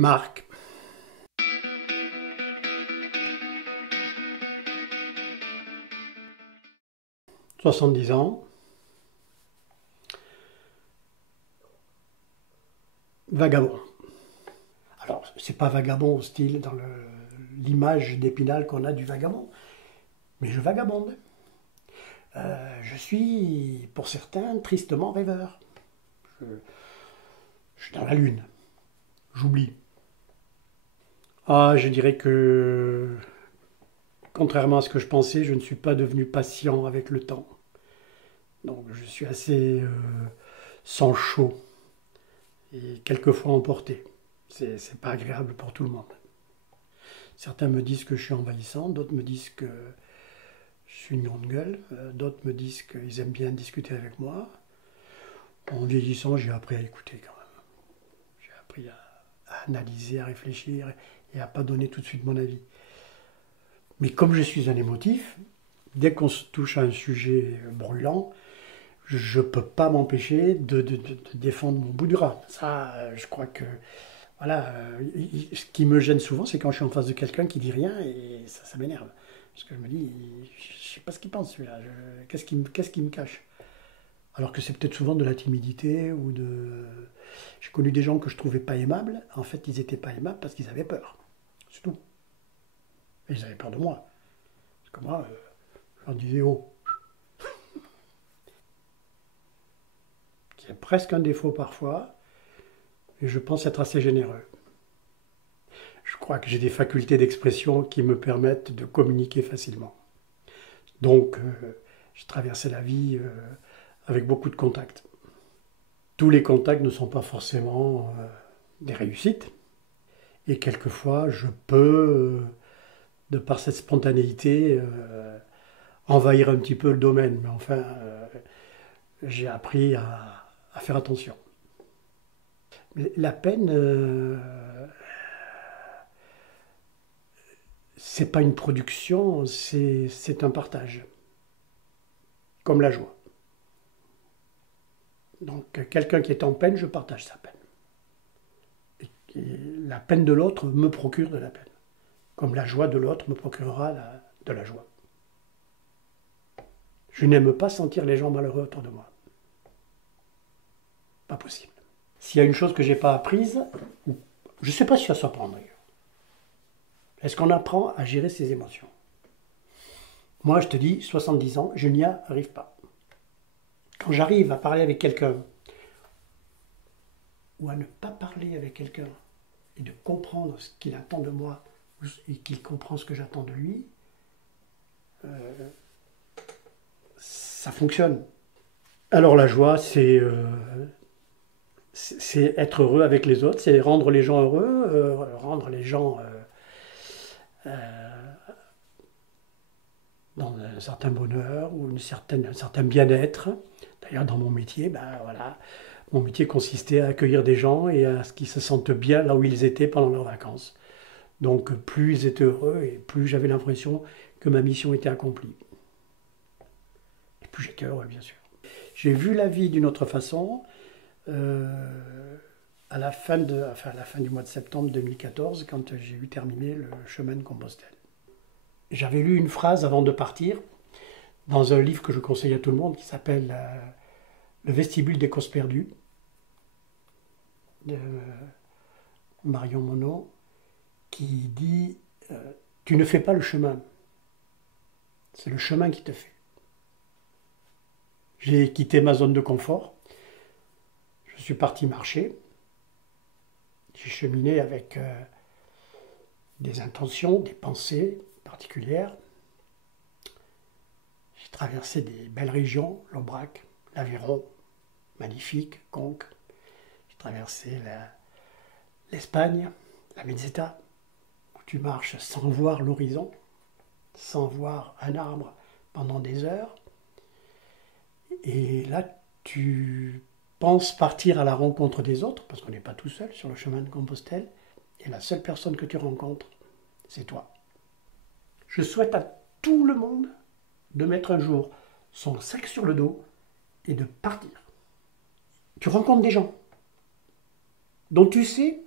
Marc, 70 ans, vagabond. Alors, c'est pas vagabond au style dans l'image d'Épinal qu'on a du vagabond, mais je vagabonde. Je suis, pour certains, tristement rêveur. Je, je suis dans la lune. J'oublie. Ah, je dirais que, contrairement à ce que je pensais, je ne suis pas devenu patient avec le temps. Donc, je suis assez sans chaud et quelquefois emporté. C'est pas agréable pour tout le monde. Certains me disent que je suis envahissant, d'autres me disent que je suis une grande gueule, d'autres me disent qu'ils aiment bien discuter avec moi. En vieillissant, j'ai appris à écouter quand même. J'ai appris à analyser, à réfléchir et à pas donner tout de suite mon avis. Mais comme je suis un émotif, dès qu'on se touche à un sujet brûlant, je ne peux pas m'empêcher de défendre mon bout du rat. Ça, je crois que voilà, ce qui me gêne souvent, c'est quand je suis en face de quelqu'un qui dit rien et ça m'énerve. Parce que je me dis, je sais pas ce qu'il pense celui-là, qu'est-ce qui me cache. Alors que c'est peut-être souvent de la timidité ou de... J'ai connu des gens que je trouvais pas aimables. En fait, ils étaient pas aimables parce qu'ils avaient peur. C'est tout. Et ils avaient peur de moi. Parce que moi, je leur disais, oh, qui est presque un défaut parfois, et je pense être assez généreux. Je crois que j'ai des facultés d'expression qui me permettent de communiquer facilement. Donc, j'ai traversé la vie avec beaucoup de contacts. Tous les contacts ne sont pas forcément des réussites. Et quelquefois, je peux, de par cette spontanéité, envahir un petit peu le domaine. Mais enfin, j'ai appris à faire attention. La peine, c'est pas une production, c'est un partage. Comme la joie. Donc, quelqu'un qui est en peine, je partage sa peine. Et la peine de l'autre me procure de la peine. Comme la joie de l'autre me procurera de la joie. Je n'aime pas sentir les gens malheureux autour de moi. Pas possible. S'il y a une chose que j'ai pas apprise, je ne sais pas si ça s'apprend d'ailleurs. Est-ce qu'on apprend à gérer ses émotions? Moi, je te dis, 70 ans, je n'y arrive pas. Quand j'arrive à parler avec quelqu'un, ou à ne pas parler avec quelqu'un, et de comprendre ce qu'il attend de moi, et qu'il comprend ce que j'attends de lui, ça fonctionne. Alors la joie, c'est être heureux avec les autres, c'est rendre les gens heureux, rendre les gens dans un certain bonheur ou un certain bien-être. D'ailleurs, dans mon métier, ben voilà, mon métier consistait à accueillir des gens et à ce qu'ils se sentent bien là où ils étaient pendant leurs vacances. Donc, plus ils étaient heureux et plus j'avais l'impression que ma mission était accomplie. Et plus j'étais heureux, bien sûr. J'ai vu la vie d'une autre façon à la fin du mois de septembre 2014, quand j'ai eu terminé le chemin de Compostelle. J'avais lu une phrase avant de partir dans un livre que je conseille à tout le monde qui s'appelle Le vestibule des causes perdues de Marion Monod, qui dit tu ne fais pas le chemin, c'est le chemin qui te fait. J'ai quitté ma zone de confort, je suis parti marcher, j'ai cheminé avec des intentions, des pensées particulières. J'ai traversé des belles régions, l'Aubrac, l'Aveyron, magnifique, Conques. J'ai traversé l'Espagne, la Meseta, où tu marches sans voir l'horizon, sans voir un arbre pendant des heures. Et là, tu penses partir à la rencontre des autres, parce qu'on n'est pas tout seul sur le chemin de Compostelle, et la seule personne que tu rencontres, c'est toi. Je souhaite à tout le monde de mettre un jour son sac sur le dos et de partir. Tu rencontres des gens dont tu sais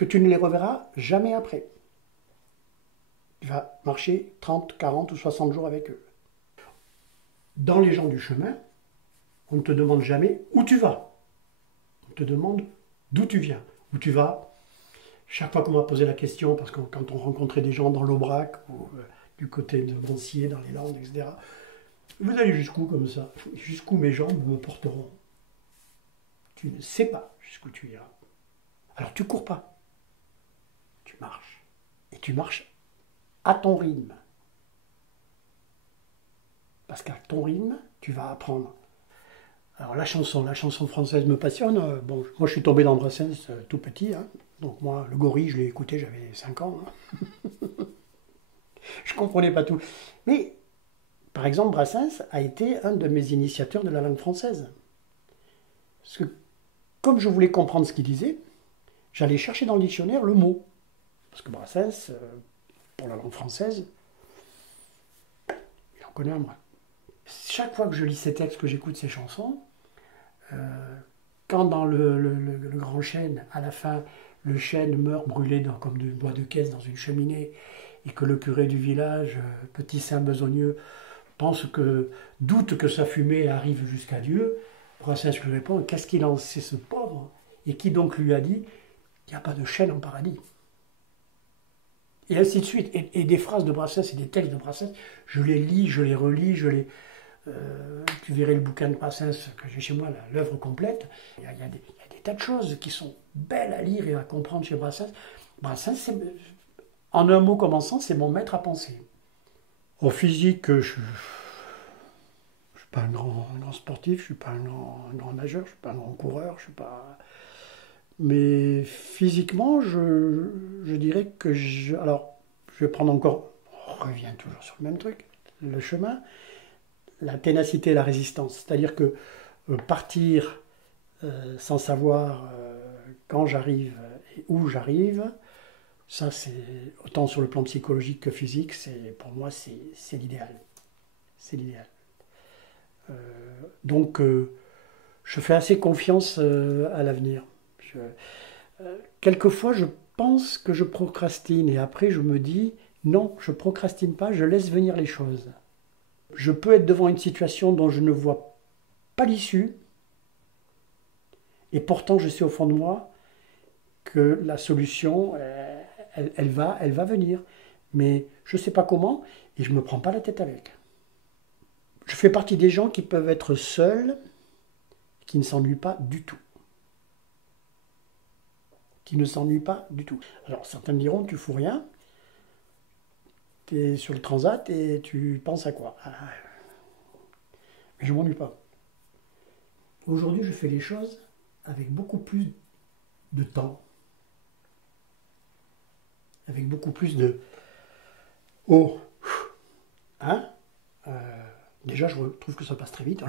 que tu ne les reverras jamais après. Tu vas marcher 30, 40 ou 60 jours avec eux. Dans les gens du chemin, on ne te demande jamais où tu vas. On te demande d'où tu viens, où tu vas. Chaque fois qu'on m'a posé la question, parce que quand on rencontrait des gens dans l'Aubrac ou du côté de Moncier, dans les Landes, etc., vous allez jusqu'où comme ça? Jusqu'où mes jambes me porteront? Tu ne sais pas jusqu'où tu iras. Alors tu cours pas. Tu marches. Et tu marches à ton rythme. Parce qu'à ton rythme, tu vas apprendre. Alors la chanson française me passionne. Bon, moi je suis tombé dans Brassens tout petit. Hein. Donc moi, le gorille, je l'ai écouté, j'avais 5 ans. Hein. Je comprenais pas tout. Mais, par exemple, Brassens a été un de mes initiateurs de la langue française. Parce que, comme je voulais comprendre ce qu'il disait, j'allais chercher dans le dictionnaire le mot. Parce que Brassens, pour la langue française, il en connaît un moi. Chaque fois que je lis ses textes, que j'écoute ses chansons, quand dans le grand chêne, à la fin, le chêne meurt brûlé comme du bois de caisse dans une cheminée, et que le curé du village, petit saint besogneux, doute que sa fumée arrive jusqu'à Dieu, Brassens lui répond, qu'est-ce qu'il en sait ce pauvre? Et qui donc lui a dit, il n'y a pas de chêne en paradis. Et ainsi de suite. Et des phrases de Brassens et des textes de Brassens, je les lis, je les relis, tu verrais le bouquin de Brassens que j'ai chez moi, l'œuvre complète. Il y a des tas de choses qui sont belles à lire et à comprendre chez Brassens. Brassens, en un mot commençant, c'est mon maître à penser. Au physique, je ne suis pas un grand sportif, je ne suis pas un grand nageur, je ne suis pas un grand coureur, je suis pas... Mais physiquement, je dirais que alors, je vais prendre encore... On revient toujours sur le même truc. Le chemin, la ténacité et la résistance. C'est-à-dire que partir sans savoir quand j'arrive et où j'arrive, ça c'est autant sur le plan psychologique que physique, pour moi c'est l'idéal. C'est l'idéal. Donc je fais assez confiance à l'avenir. Quelquefois je pense que je procrastine et après je me dis non, je procrastine pas, je laisse venir les choses. Je peux être devant une situation dont je ne vois pas l'issue et pourtant je sais au fond de moi que la solution elle va venir, mais je ne sais pas comment et je ne me prends pas la tête avec. Je fais partie des gens qui peuvent être seuls, qui ne s'ennuient pas du tout. Qui ne s'ennuient pas du tout. Alors certains me diront, tu fous rien, tu es sur le transat et tu penses à quoi? Mais je ne m'ennuie pas. Aujourd'hui, je fais les choses avec beaucoup plus de temps. Avec beaucoup plus de... Oh, hein, déjà, je trouve que ça passe très vite.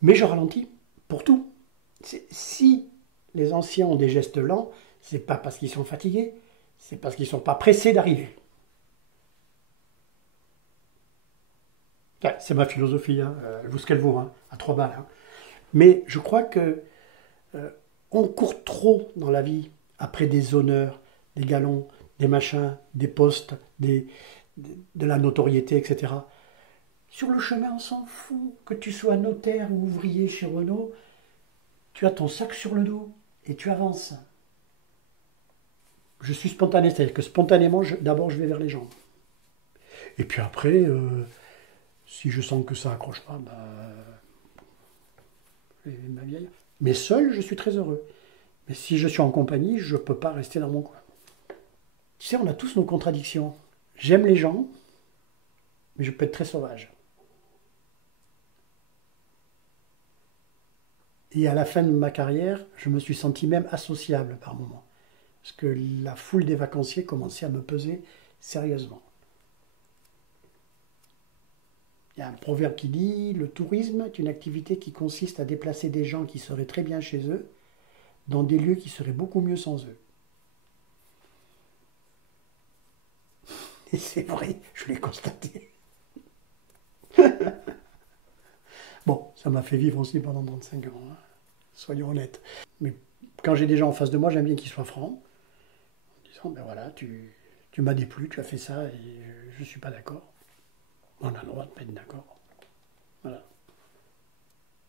Mais je ralentis pour tout. Si les anciens ont des gestes lents, c'est pas parce qu'ils sont fatigués, c'est parce qu'ils ne sont pas pressés d'arriver. Ouais, c'est ma philosophie, hein. Elle vaut ce qu'elle vaut, hein, à 3 balles. Hein. Mais je crois que on court trop dans la vie après des honneurs, des galons, des machins, des postes, de la notoriété, etc. Sur le chemin, on s'en fout. Que tu sois notaire ou ouvrier chez Renault, tu as ton sac sur le dos et tu avances. Je suis spontané, c'est-à-dire que spontanément, d'abord je vais vers les gens. Et puis après, si je sens que ça accroche pas, ma vieille. Mais seul, je suis très heureux. Mais si je suis en compagnie, je ne peux pas rester dans mon coin. Tu sais, on a tous nos contradictions. J'aime les gens, mais je peux être très sauvage. Et à la fin de ma carrière, je me suis senti même associable par moments. Parce que la foule des vacanciers commençait à me peser sérieusement. Il y a un proverbe qui dit « Le tourisme est une activité qui consiste à déplacer des gens qui seraient très bien chez eux dans des lieux qui seraient beaucoup mieux sans eux. » Et c'est vrai, je l'ai constaté. Bon, ça m'a fait vivre aussi pendant 35 ans, hein. Soyons honnêtes. Mais quand j'ai des gens en face de moi, j'aime bien qu'ils soient francs. disant, ben voilà, tu m'as déplu, tu as fait ça et je ne suis pas d'accord. On a le droit de pas être d'accord. Voilà.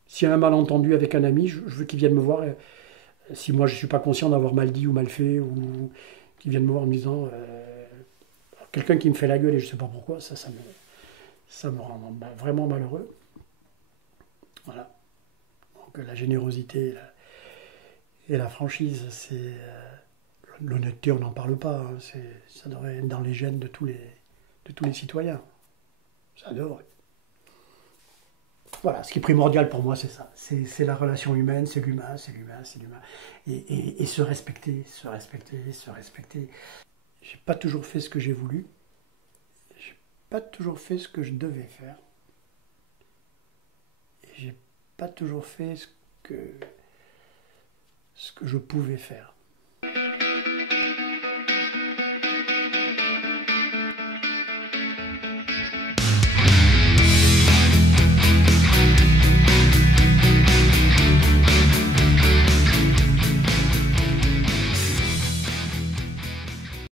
S'il y a un malentendu avec un ami, je veux qu'il vienne me voir. Si moi je ne suis pas conscient d'avoir mal dit ou mal fait, ou qu'il vienne me voir en me disant quelqu'un qui me fait la gueule et je ne sais pas pourquoi, ça me rend vraiment malheureux. Voilà. Donc la générosité et la franchise, c'est l'honnêteté, on n'en parle pas. Hein, ça devrait être dans les gènes de tous les citoyens. Ça devrait. Voilà, ce qui est primordial pour moi, c'est ça. C'est la relation humaine, c'est l'humain, c'est l'humain, c'est l'humain. Et se respecter, se respecter, se respecter. J'ai pas toujours fait ce que j'ai voulu. J'ai pas toujours fait ce que je devais faire. Et j'ai pas toujours fait ce que je pouvais faire.